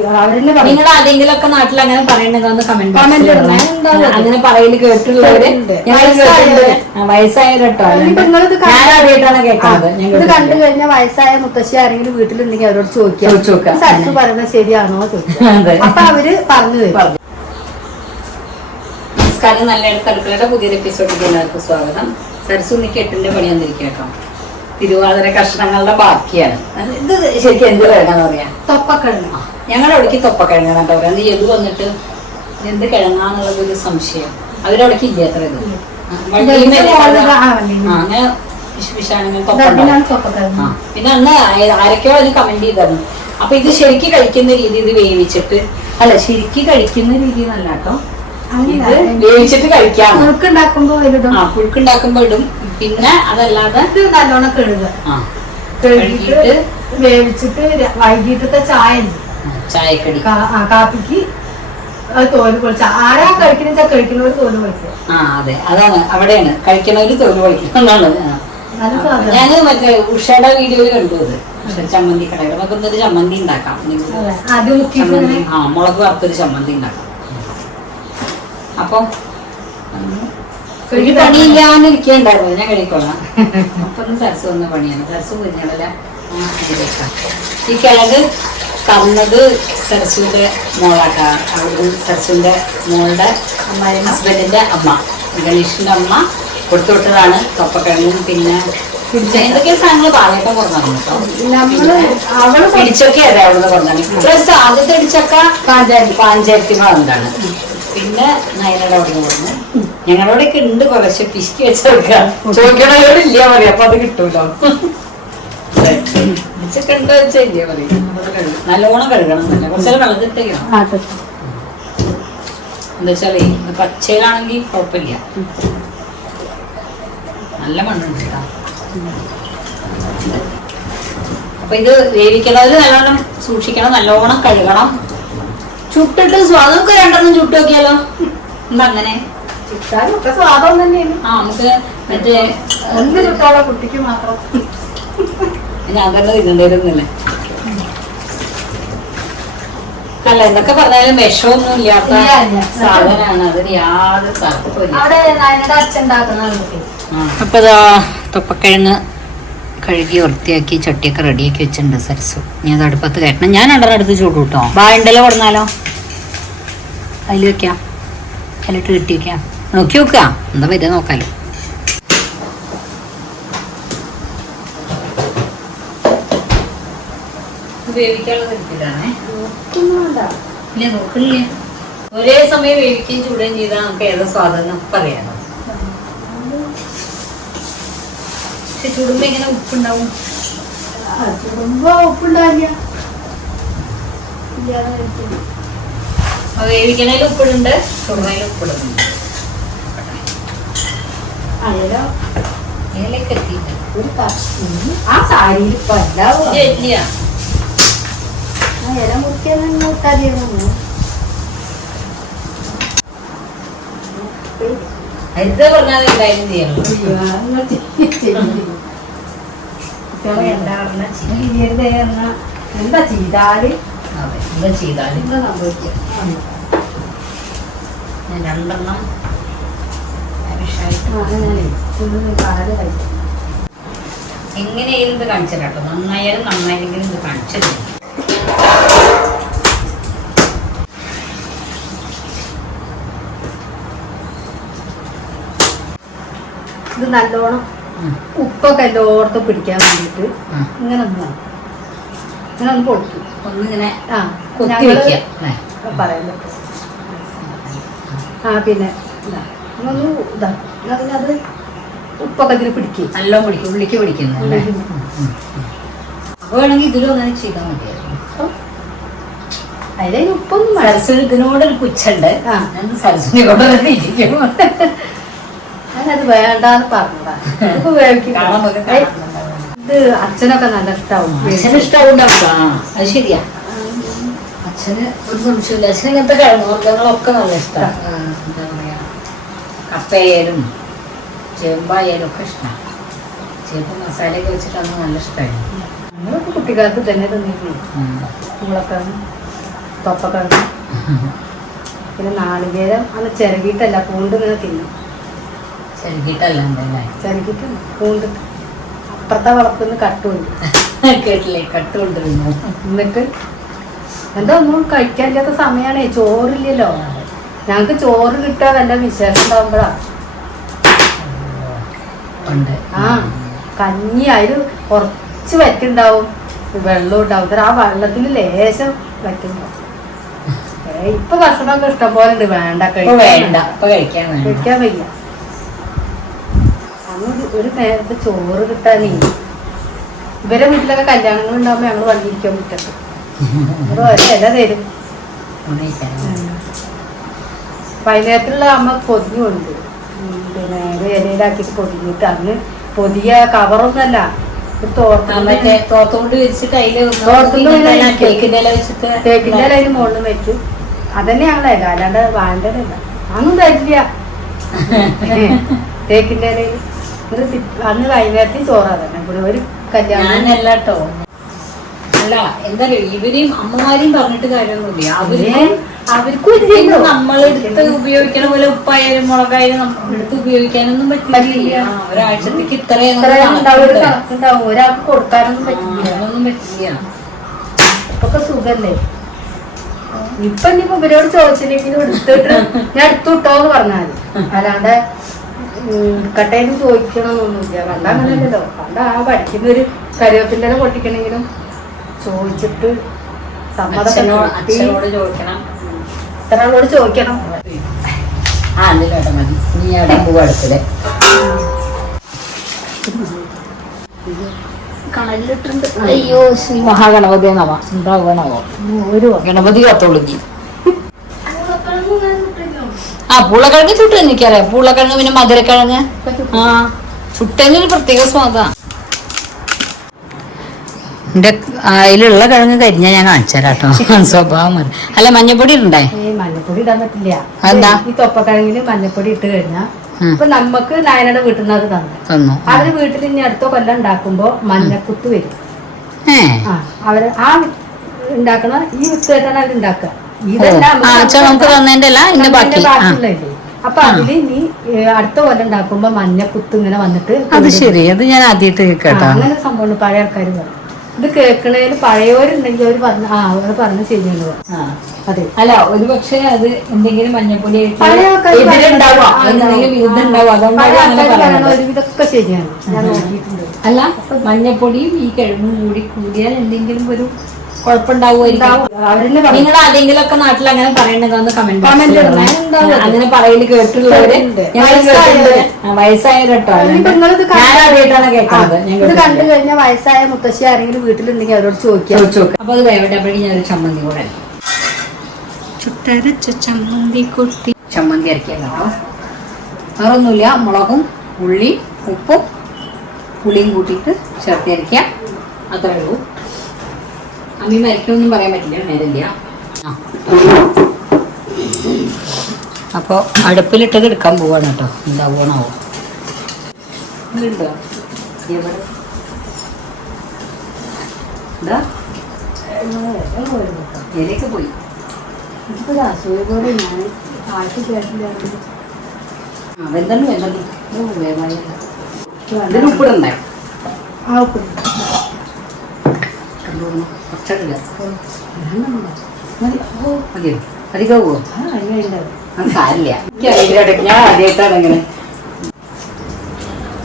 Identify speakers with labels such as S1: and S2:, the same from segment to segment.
S1: നിങ്ങൾ ആരെങ്കിലും ഒക്കെ നാട്ടിൽ അങ്ങനെ പറയണ്ടെന്ന് കമന്റ് അങ്ങനെ പറയൽ കേട്ടിട്ടുള്ളവര്
S2: വയസ്സായ? കേട്ടോ ഞാനറിയിട്ടാണ് വയസ്സായവരട്ടോ
S1: ആദ്യമായിട്ടാണ് കേൾക്കുന്നത്
S2: ഇത് കണ്ടു കഴിഞ്ഞ കഴിഞ്ഞാൽ വയസ്സായ മുത്തശ്ശി ആരെങ്കിലും വീട്ടിലുണ്ടെങ്കിൽ അവരോട്
S1: ചോദിക്കാം.
S2: സരസ് പറയുന്നത് ശരിയാണോ ചോദിക്കാം. അപ്പൊ അവർ പറഞ്ഞു തരും.
S1: നമസ്കാരം. നല്ല അടുക്കളയുടെ പുതിയൊരു എപ്പിസോഡിലേക്ക് എല്ലാവർക്കും സ്വാഗതം. സരസ്വതിക്ക് എട്ടിന്റെ പണി വന്നിരിക്കാം തിരുവാതിര കഷ്ണങ്ങളുടെ ബാക്കിയാണ്.
S2: ഇത് ശരിക്കും എന്ത് വേണമെന്ന് പറയാം? തൊപ്പക്കിഴങ്ങ്
S1: ഞങ്ങളുടെ അവിടേക്ക് തൊപ്പക്കിഴങ്ങാണ് കേട്ടോ പറയാം എന്ത് ചെയ്തു വന്നിട്ട് എന്ത് കിഴങ്ങാന്നുള്ളത് ഒരു സംശയം. അവരവിടേക്ക് ഇല്ല അത്ര ഇത്. അങ്ങനെ വിഷാണുങ്ങൾ പിന്നെ അന്ന് ആരൊക്കെയോ അതിന് കമന്റ് ചെയ്തായിരുന്നു. അപ്പൊ ഇത് ശരിക്ക് കഴിക്കുന്ന രീതി ഇത് വേവിച്ചിട്ട് അല്ല ശരിക്ക് കഴിക്കുന്ന രീതി എന്നല്ല കേട്ടോ. വേവിച്ചിട്ട് കഴിക്കാം.
S2: പുഴുക്കുണ്ടാക്കുമ്പോ ഇടും.
S1: ആ പുഴുക്കുണ്ടാക്കുമ്പോ ഇടും. പിന്നെ അതല്ലാതെ
S2: നല്ലോണം കഴുകുക. കഴുകിയിട്ട് കഴുകിയിട്ട് വേവിച്ചിട്ട് വൈകിട്ടത്തെ ചായ. ചായക്കടി. ആ, കാപ്പിക്ക്. അത് തോൽ പൊളിച്ച. ആരാ കഴിക്കുന്ന വെച്ചാൽ കഴിക്കുന്നവർ തോൽ പൊളിക്കുക
S1: ആ അതെ. അതാണ്. അവിടെയാണ്. കഴിക്കണവര് തോൽ. നല്ല സാധനം. ഞാൻ മറ്റേ ഉഷയുടെ വീഡിയോയിൽ കണ്ടു അത്. ചമ്മന്തി കടയിൽ. നമുക്ക് ഇന്നൊരു ചമ്മന്തി ഉണ്ടാക്കാം. ആ മുളക് വറുത്തൊരു ചമ്മന്തി ഉണ്ടാക്കാം. അപ്പൊ ഒരു പണിയില്ലാന്നിരിക്കണ്ടായിരുന്നു ഞാൻ കഴിക്കോളാം. അപ്പൊ സരസ് വന്ന പണിയാണ്. സരസ് കുഞ്ഞാളല്ല ഈ കിഴങ്ങ് കന്നത് സരസുവിന്റെ മോളാട്ടാ. അവിടുന്ന് സരസുവിന്റെ മോളുടെ അമ്മായിമ്മ. ഹസ്ബൻഡിന്റെ അമ്മ. ഗണേഷിന്റെ അമ്മ കൊടുത്തു വിട്ടതാണ് തൊപ്പക്കിഴങ്ങും പിന്നെ എന്തൊക്കെ സാധനങ്ങൾ കേട്ടോ. നമ്മൾ അവൾ ഇടിച്ചൊക്കെ അതെ അവിടുന്ന് കൊണ്ടാണ് പ്ലസ് ആദ്യത്തെ ഇടിച്ചക്ക പാഞ്ചായത്തി പിന്നെ നയനയുടെ അവിടെ കൊടുന്നു ഞങ്ങളുടെ ഒക്കെ ഉണ്ട് കുറച്ച് പിശുക്കി വെച്ചെടുക്കാം ചോദിക്കണവരില്ല പറയാം. അപ്പൊ അത് കിട്ടൂലോ? പറയും. നല്ലോണം കഴുകണം എന്നല്ല കുറച്ചേരം വെള്ളത്തിട്ടേക്കണം. എന്താ വെച്ചാലേ ഇത് പച്ചയിലാണെങ്കിൽ കുഴപ്പമില്ല. നല്ല മണ്ണുണ്ട് കേട്ടോ. അപ്പൊ ഇത് വേവിക്കണതിൽ നല്ലോണം സൂക്ഷിക്കണം നല്ലോണം കഴുകണം. ചുട്ടിട്ട് സ്വാദം നമുക്ക് രണ്ടെണ്ണം ചുട്ട് നോക്കിയാലോ? എന്താ അങ്ങനെ?
S2: സ്വാദം തന്നെയാണ്.
S1: ആ നമുക്ക് മറ്റേ
S2: ഒന്ന് ചുട്ടോളെ കുട്ടിക്ക് മാത്രം?
S1: ഞാൻ തന്നെ തിന്നണ്ടിരുന്നില്ലേ അല്ല എന്നൊക്കെ പറഞ്ഞാലും വിഷമൊന്നും ഇല്ലാത്ത ഇല്ല, ഇല്ല. സാധനമാണ്. അതിന് യാതൊരു തർക്കമില്ല അപ്പൊ ഇതാ തൊപ്പക്കിഴങ്ങ് കഴുകി വൃത്തിയാക്കി ചട്ടിയൊക്കെ റെഡിയാക്കി വെച്ചിട്ടുണ്ട് സരസു. ഞാൻ അത് അടുപ്പത്ത് കയറ്റണം. ഞാൻ രണ്ടെണ്ണം അടുത്ത് ചൂട് കിട്ടോ. ബായുണ്ടല്ലോ കൊടുന്നാലോ? അതിൽ വെക്കാം. അതിലിട്ട് കിട്ടി വെക്കാം. നോക്കി വെക്കാം എന്താ വരിക നോക്കാലോ.
S2: ഇല്ല നോക്കണില്ല.
S1: ഒരേ സമയം വേവിക്കുകയും ചൂടുകയും ചെയ്താൽ നമുക്ക് ഏതാ സ്വാദം പറയാനോ പക്ഷെ ചുടുമ്പോ എങ്ങനെ ഉപ്പുണ്ടാവും?
S2: ചുടുമ്പോ ഉപ്പുണ്ടാവില്ല.
S1: വേവിക്കണേലും ഉപ്പിടുണ്ട് ചുടുന്നതിലും ഉപ്പിടുന്നുണ്ട്. എത്തിയില്ല
S2: ഒരു. ആ സാരിയിൽ ആ
S1: ഇല പറഞ്ഞാൽ എന്തായാലും ചെയ്യണം.
S2: എന്താ ചെയ്താൽ?
S1: അതെ എന്താ ചെയ്താലും?
S2: എന്താ സംഭവിക്കുക?
S1: ഞാൻ രണ്ടെണ്ണം. എങ്ങനെയായാലും ഇത് കാണിച്ചു കേട്ടോ. നന്നായാലും നന്നായില്ലെങ്കിലും ഇത് കാണിച്ചത്
S2: ഇത് നല്ലോണം ഉപ്പൊക്കെ എല്ലായിടത്തും പിടിക്കാൻ വേണ്ടിയിട്ട് ഇങ്ങനെ ഒന്ന്. ഇങ്ങനെ ഒന്ന് പൊടിക്കും.
S1: ഒന്നിങ്ങനെ ആ കൊത്തി
S2: പറയാൻ പറ്റും ആ പിന്നെ ഇതാ ഒന്ന് ഇതാ അതിനത്
S1: ഉപ്പൊക്കെ ഇതിൽ പിടിക്കും. നല്ല പിടിക്കും. ഉള്ളിക്ക് പിടിക്കുന്നു അപ്പൊ വേണമെങ്കിൽ ഇതിലും അങ്ങനെ ചെയ്താൽ മതിയായിരുന്നു.
S2: അതിന് ഉപ്പൊന്നും സരസ്വതി ഇതിനോടൊരു പുച്ഛണ്ട്.
S1: ആ. സരസ്വതി കൊണ്ട്
S2: ഞാനത് വേണ്ടാന്ന് പറഞ്ഞതാ. വേവിക്കും. ഇത് അച്ഛനൊക്കെ നല്ല ഇഷ്ടാവും.
S1: അച്ഛന് അത് ശരിയാ.
S2: അച്ഛന് ഒരു സംശയമില്ല അച്ഛന് ഇങ്ങനത്തെ കിഴങ്ങുവർഗങ്ങളൊക്കെ നല്ല ഇഷ്ടമാണ് എന്താ പറയാ
S1: കപ്പയായാലും ചേമ്പായാലും ഒക്കെ ഇഷ്ടമാണ് ചേമ്പ് മസാലയൊക്കെ വെച്ചിട്ട് അന്ന് നല്ല ഇഷ്ടമായിരുന്നു
S2: നമ്മളൊക്കെ കുട്ടിക്കാലത്ത് തന്നെ തന്നിരുന്നു. നമ്മളൊക്കെ തൊപ്പക്കിഴങ്ങ് പിന്നെ നാളികേരം അന്ന് ചിരകിയിട്ടല്ല പൂണ്ട് ഇങ്ങനെ തിന്നും. പൂണ്ട്. അപ്പുറത്തെ വളപ്പിന്ന് കട്ടുണ്ട്.
S1: കേട്ടില്ലേ? കട്ടുണ്ട് എന്നിട്ട്
S2: എന്താ ഒന്നും കഴിക്കാനില്ലാത്ത സമയമാണേ ചോറില്ലല്ലോ. ഞങ്ങൾക്ക് ചോറ് കിട്ടാൻ വല്ല വിശേഷം ഉണ്ടാകുമ്പോഴാ ആ കഞ്ഞി അതിൽ കുറച്ച് വറ്റുണ്ടാവും. വെള്ളം ഉണ്ടാവും. ആ വെള്ളത്തിൽ ലേശം വറ്റുണ്ടാവും. ഇപ്പൊ ഭക്ഷണമൊക്കെ ഇഷ്ടം പോലെ ഉണ്ട്. വേണ്ട കഴിക്കാൻ വേണ്ട. കഴിക്കാൻ വയ്യ. ഒരു- നേരത്തെ ചോറ് കിട്ടാനേ. ഇവരെ വീട്ടിലൊക്കെ കല്യാണങ്ങൾ ഉണ്ടാകുമ്പോ ഞങ്ങൾ വന്നിരിക്കാൻ മുറ്റത്ത്. ഇവിടെ തരും. വൈകുന്നേരത്തിലുള്ള അമ്മ പൊതിഞ്ഞുണ്ട് പിന്നെ ഇലയിലാക്കിട്ട് ഇലയിലാക്കിയിട്ട് പൊതിഞ്ഞിട്ട് അന്ന് പൊതിയ കവറൊന്നല്ല
S1: തോർത്തുകൊണ്ട് വെച്ചിട്ട് അതിൽ ഇല വെച്ചിട്ട്
S2: തേക്കിന്റെ ഇല അതിന് മുകളിൽ വെച്ചു. അതന്നെ ഞങ്ങളെ അല്ലാണ്ട് വാഴന്റെ അന്നും തരില്ല തേക്കിന്റെ ഇലയിൽ ഇത് അന്ന് വൈകുന്നേരത്തിൽ ചോറാ തന്നെ. ഇവിടെ ഒരു കല്യാണം.
S1: ഞാനല്ല കേട്ടോ അല്ല എന്താ ഇവരെയും അമ്മമാരെയും പറഞ്ഞിട്ട് കാര്യമൊന്നുമില്ല. അവർ അവർക്കും ഇല്ലല്ലോ നമ്മളെടുത്ത് ഉപയോഗിക്കണ പോലെ ഉപ്പായാലും മുളകായാലും എടുത്ത് ഉപയോഗിക്കാനൊന്നും
S2: പറ്റില്ല.
S1: ഒരാഴ്ചത്തേക്ക് ഇത്രയും
S2: ഒരാൾക്ക് കൊടുക്കാനൊന്നും
S1: പറ്റില്ല. അങ്ങനൊന്നും പറ്റില്ല.
S2: ഇപ്പൊക്കെ സുഖല്ലേ? ഇപ്പൊ ഇനിയിപ്പോ ഇവരോട് ചോദിച്ചില്ലെങ്കിലും എടുത്തിട്ട് ഞാൻ എടുത്തു വിട്ടോന്ന് പറഞ്ഞാൽ അല്ലാണ്ട് കട്ടയിൽ ചോദിക്കണമെന്നൊന്നുമില്ല പണ്ട് അങ്ങനെയല്ലല്ലോ പണ്ട് ആ പഠിക്കുന്ന ഒരു കരുവേപ്പിന്റെ ഇല പൊട്ടിക്കണെങ്കിലും ചോദിച്ചിട്ട് സമ്മതം അച്ഛനോട് അച്ഛനോട് ചോദിക്കണം. ഇത്രയോട് ചോദിക്കണം.
S1: ആ എന്തിനോട്ടെ മതി. നീ അവിടെ പോവാ അടുത്തില്ലേ
S2: കണലിലിട്ടുണ്ട്
S1: അയ്യോ ശ്രീ മഹാഗണപതി നമ എന്താവണമോ ഒരു ഗണപതി കത്തോളിക്ക് ആ പൂളക്കിഴങ്ങ് ചുട്ട് എനിക്കറിയാം പൂളക്കിഴങ്ങ് പിന്നെ മധുരക്കിഴങ്ങ്. ആ ചുട്ടതിനൊരു പ്രത്യേക സ്വാദാ. എന്റെ അതിലുള്ള കിഴങ്ങ് കരിഞ്ഞ ഞാൻ കാണിച്ചാലോ സ്വഭാവം മതി അല്ല മഞ്ഞപ്പൊടി ഇടണ്ടേ?
S2: മഞ്ഞപ്പൊടി ഇടാൻ പറ്റില്ല. എന്താ ഈ തൊപ്പക്കിഴങ്ങിൽ മഞ്ഞപ്പൊടി ഇട്ട് കഴിഞ്ഞാൽ. ഇപ്പൊ നമുക്ക് നായനയുടെ വീട്ടിൽ നിന്ന് അത് തന്നെ. അവർ വീട്ടിൽ ഇനി അടുത്ത കൊല്ലം ഉണ്ടാക്കുമ്പോ മഞ്ഞക്കുത്ത് വരും. അവർ ആ ഉണ്ടാക്കണ ഈ വിത്ത് കേട്ടാണ് അവർ ഉണ്ടാക്കുക. ആ
S1: നമുക്ക് അച്ഛൻ നമുക്ക് തന്നതിന്റെ അല്ല ഇന്ന് ബാക്കി.
S2: അപ്പൊ അതിൽ നീ അടുത്ത കൊല്ലം ഉണ്ടാക്കുമ്പോ മഞ്ഞക്കുത്ത് ഇങ്ങനെ വന്നിട്ട്
S1: അത് ശരി. അത് ഞാൻ ആദ്യമായിട്ട് കേൾക്കട്ടോ.
S2: അങ്ങനെ സംഭവം പഴയ ആൾക്കാർ പറയും. ഇത് കേൾക്കണേൽ പഴയവരുണ്ടെങ്കിൽ അവർ പറഞ്ഞ ആ അവർ പറഞ്ഞ ശരിയാണ് ആ. അതെ. അല്ല ഒരു പക്ഷേ അത് എന്തെങ്കിലും മഞ്ഞപ്പൊടി പറയണ ശരിയാണ്. അല്ല മഞ്ഞപ്പൊടിയും ഈ കിഴങ്ങും കൂടി കൂടിയാൽ എന്തെങ്കിലും ഒരു കുഴപ്പമുണ്ടാവുമായിരിക്കും.
S1: നിങ്ങൾ ആരെങ്കിലും ഒക്കെ നാട്ടിൽ അങ്ങനെ പറയണതെന്ന് കമന്റ്. അങ്ങനെ പറയൽ കേട്ടുള്ളവര്. വയസ്സായവരട്ടോ. ആദ്യമായിട്ടാണ് കേൾക്കുന്നത്
S2: ഇത് കണ്ടു. കഴിഞ്ഞാൽ വയസ്സായ മുത്തശ്ശി ആരെങ്കിലും വീട്ടിലുണ്ടെങ്കിൽ അവരോട് ചോദിക്കാം.
S1: അപ്പൊ അത് വേവട്ടെ അപ്പോഴേക്കും ഞാനൊരു ചമ്മന്തി കൂടെ ചുട്ടരച്ച ചമ്മന്തി കുട്ടി. ചമ്മന്തി അരക്കാം വേറെ ഒന്നുമില്ല മുളകും ഉള്ളി ഉപ്പും പുളിയും കൂട്ടിയിട്ട് ചേർത്തി അരക്കാം അത്രേ ഉള്ളൂ. അമ്മി പറയാൻ പറ്റില്ല നേരല്ല അപ്പോൾ അടുപ്പിലിട്ടത് എടുക്കാൻ പോവാണ് കേട്ടോ. എന്താവണാവോ എന്താ ഇലയൊക്കെ പോയി.
S2: ഇപ്പൊ ഒരു അസൂയ പോലെ ഞാൻ ആർക്ക് കേട്ടില്ലായിരുന്നു
S1: ആ വെന്തണ്ണു വെന്തണ്ണു. ഓ വേവായ. ഇതിന് ഉപ്പിടണ്ടേ? ആ ഉപ്പ് കുറച്ചിടില്ല മതിയോ അധികമാവോ ആ അതിനുണ്ടാവും അത് സാരില്ല എനിക്കറിയില്ല ഞാൻ ആദ്യമായിട്ടാണ് അങ്ങനെ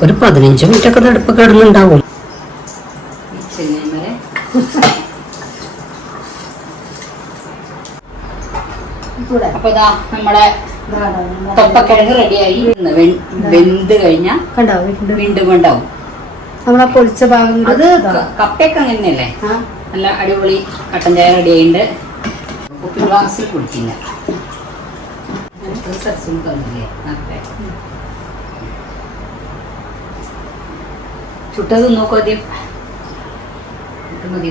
S1: ഒരു പതിനഞ്ച് മിനിറ്റ് ഒക്കെ അടുപ്പ് കിടന്നുണ്ടാവും കൂടെ അപ്പൊ ഇതാ നമ്മളെ തൊപ്പക്കിഴങ്ങ് റെഡിയായി വെന്ത് കഴിഞ്ഞാൽ വീട്ടിൽ വീണ്ടും. ഉണ്ടാവും
S2: നമ്മളാ പൊളിച്ച ഭാഗം അത്
S1: കപ്പയൊക്കെ അങ്ങനെയല്ലേ നല്ല അടിപൊളി കട്ടൻ ചായ റെഡി ആയിട്ടുണ്ട് കുപ്പി ഗ്ലാസ്സിൽ നേരത്തെ. ചുട്ടത് നോക്കൂ ആദ്യം. മതി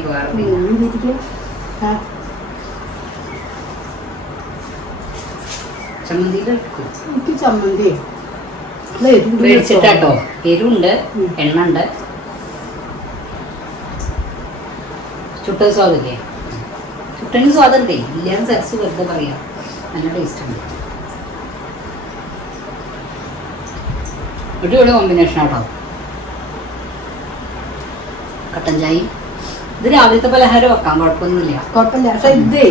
S1: ചമ്മന്തി എരിവുണ്ട് മേടിച്ചിട്ടാട്ടോ എരിവുണ്ട് എണ്ണണ്ട് എണ്ണ ഉണ്ട്. ചുട്ടത് സ്വാദില്ലേ? ചുട്ടന് സ്വാദുണ്ടേ ഇല്ലാന്ന് സരസ് വെറുതെ പറയാം. നല്ല ടേസ്റ്റ് ഉണ്ട് അടിപൊളി കോമ്പിനേഷൻ ആട്ടോ. കട്ടൻ ചായ ഇത് രാവിലത്തെ പലഹാരം വെക്കാം കുഴപ്പമൊന്നുമില്ല.
S2: കുഴപ്പമില്ല. പക്ഷെ ഇതേ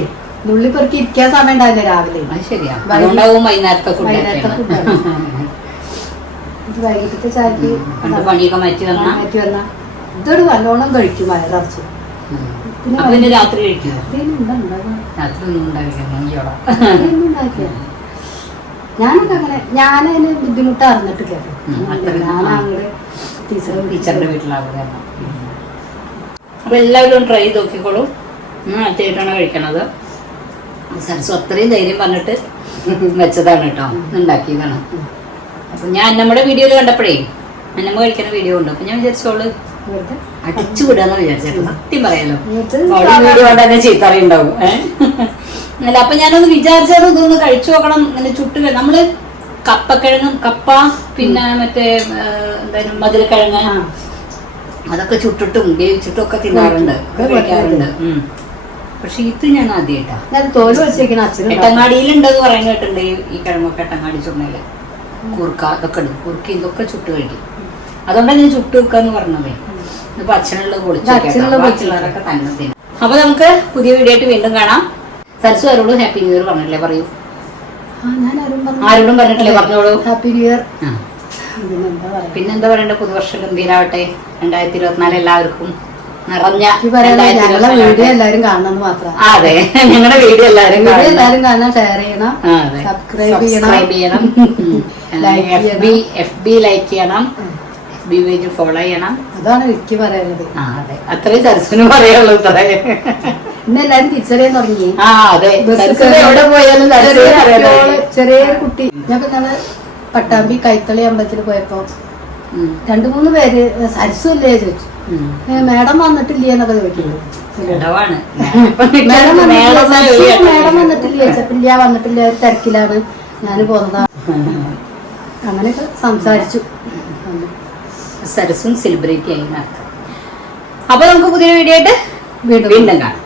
S2: നുള്ളി പെറുക്കി ഇരിക്കാൻ സമയം ഉണ്ടാവില്ല രാവിലെ.
S1: അത് ശരിയാ. അതുകൊണ്ടാവും വൈകുന്നേരത്തെ ഫുഡ്
S2: വൈകിട്ടത്തെ ചായക്ക്
S1: പണിയൊക്കെ മാറ്റി വന്നാ?
S2: മാറ്റി വന്നാ. ഇതോട് നല്ലോണം കഴിക്കും വയററച്ച്.
S1: ഉം. പിന്നെ രാത്രി ഉണ്ടാവുക? രാത്രി ഒന്നും ഉണ്ടാവില്ല.
S2: ഞാനൊക്കെ അങ്ങനെ ഞാനതിന് ബുദ്ധിമുട്ട് അറിഞ്ഞിട്ടില്ല. അങ്ങോട്ട് ടീച്ചറെ ടീച്ചറിന്റെ വീട്ടിലാവുക
S1: അപ്പൊ എല്ലാവരും ട്രൈ ചെയ്ത് നോക്കിക്കോളൂ. ആദ്യമായിട്ടാണ് കഴിക്കണത്. സരസ് അത്രയും ധൈര്യം പറഞ്ഞിട്ട് വെച്ചതാണ് കേട്ടോ. ഉണ്ടാക്കിയതാണ്. അപ്പൊ ഞാൻ നമ്മുടെ വീഡിയോയിൽ കണ്ടപ്പോഴേ അന്നമ്മ കഴിക്കുന്ന വീഡിയോ ഉണ്ട്. അപ്പൊ ഞാൻ വിചാരിച്ചോൾ. വിചാരിച്ചേട്ടോ സത്യം പറയാലോ. വീഡിയോ കൊണ്ട് തന്നെ ചീത്തറി അല്ല അപ്പൊ ഞാനൊന്ന് വിചാരിച്ചത് ഇതൊന്ന് കഴിച്ചു നോക്കണം ഇങ്ങനെ ചുട്ട് നമ്മൾ കപ്പക്കിഴങ്ങും കപ്പ പിന്നെ മറ്റേ എന്തായാലും മധുരക്കിഴങ്ങ്. അതൊക്കെ ചുട്ടിട്ടും വേവിച്ചിട്ടും ഒക്കെ തിന്നാറുണ്ട് കഴിക്കാറുണ്ട്. പക്ഷെ ഇത് ഞാൻ ആദ്യമായിട്ടാ ഞാൻ തോൽ വെച്ചേക്കണ അച്ഛനും എട്ടങ്ങാടിയിലുണ്ടെന്ന് പറയാൻ കേട്ടിട്ടുണ്ട് ഈ- കിഴങ്ങൊക്കെ എട്ടങ്ങാടി ചുണ്ണയിൽ. കൂർക്ക ഇതൊക്കെ ഉണ്ട്. കുറുക്കി ഇതൊക്കെ ചുട്ട് കഴിക്കും. അതുകൊണ്ടാണ് ഞാൻ ചുട്ട് വെക്കാന്ന് പറഞ്ഞതേ. അപ്പൊ നമുക്ക് പുതിയ വീഡിയോ ആയിട്ട് വീണ്ടും കാണാം. സരസു ആരോടും ഹാപ്പി ന്യൂ ഇയർ പറഞ്ഞില്ലേ പറയൂ. ആ ഞാൻ ആരും പറഞ്ഞു ആരോടും പറഞ്ഞിട്ടില്ലേ? പറഞ്ഞോളൂ. Happy new year. പിന്നെന്താ പറയാ? പിന്നെന്താ പറയണ്ട? പുതുവർഷം ഗംഭീരാവട്ടെ രണ്ടായിരത്തി ഇരുപത്തിനാല് എല്ലാവർക്കും നിറഞ്ഞ ഞങ്ങളെ വീഡിയോ എല്ലാരും കാണണം മാത്രം. അതെ. ഞങ്ങളുടെ വീഡിയോ എല്ലാവരും വീഡിയോ കാണണം. എല്ലാരും കാണാൻ ഷെയർ ചെയ്യണം. സബ്സ്ക്രൈബ് ചെയ്യണം. ലൈക്ക് ചെയ്യണം. ബി എഫ് ബി ലൈക്ക് ചെയ്യണം. എഫ് ബി പേജ് ഫോളോ ചെയ്യണം. അതാണ് എനിക്ക് പറയുന്നത് ആ അതെ. അത്രയും സരസിന് പറയുള്ളൂ ഇത്രേ. ഇന്ന് എല്ലാരും തിരിച്ചറിയാൻ തുടങ്ങി. ആ അതെ. എവിടെ പോയാലും ചെറിയ കുട്ടി. ഞങ്ങൾക്ക് ഇന്നലെ പട്ടാമ്പി കൈത്തളി അമ്പലത്തിൽ പോയപ്പോ രണ്ടു മൂന്ന് പേര് സരസു അല്ലേ ചോദിച്ചു. മേഡം വന്നിട്ടില്ലേ? എന്നൊക്കെ ചോദിക്കുന്നു മേഡം വന്നിട്ടില്ല? വിളിയാണ്. വന്നിട്ടില്ലേ? തിരക്കിലാണ്. ഞാൻ പോന്നതാ. അങ്ങനെയൊക്കെ സംസാരിച്ചു. സരസും സെലിബ്രേറ്റ് ചെയ്യുന്ന അർത്ഥം അപ്പൊ നമുക്ക് പുതിയ വീഡിയോ ആയിട്ട് വീണ്ടും വീണ്ടും കാണാം.